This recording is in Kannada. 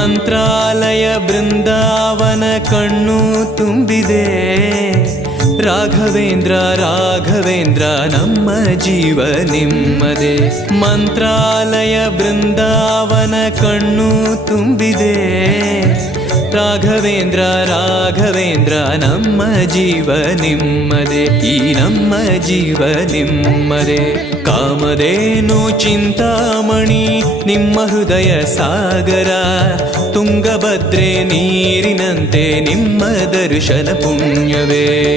ಮಂತ್ರಾಲಯ ಬೃಂದಾವನ ಕಣ್ಣು ತುಂಬಿದೆ. ರಾಘವೇಂದ್ರ ರಾಘವೇಂದ್ರ ನಮ್ಮ ಜೀವ ನಿಮ್ಮದೇ. ಮಂತ್ರಾಲಯ ಬೃಂದಾವನ ಕಣ್ಣು ತುಂಬಿದೆ. ರಾಘವೇಂದ್ರ ರಾಘವೇಂದ್ರ ನಮ್ಮ ಜೀವ ನಿಮ್ಮದೇ. ಈ ನಮ್ಮ ಜೀವ ನಿಮ್ಮದೇ. ಕಾಮಧೇನು ಚಿಂತಾಮಣಿ ನಿಮ್ಮ ಹೃದಯ ಸಾಗರ. ತುಂಗಭದ್ರೆ ನೀರಿನಂತೆ ನಿಮ್ಮ ದರ್ಶನ ಪುಣ್ಯವೇ.